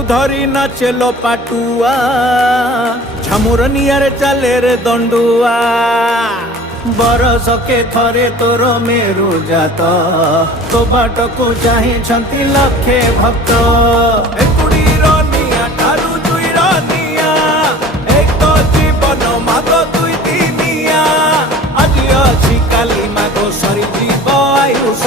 आखु धरी नाचेलो पाटुआ झमुर नियारे चले रे दंडुआ बरस के थरे तोर मेरु जात तो बाट को चाहि लक्षे भक्त एकुड़ीर निया ठारू दुईर निया एक तो जीवन माग दुई दिनिया आज अछि काली माग सरी जीव आयुष।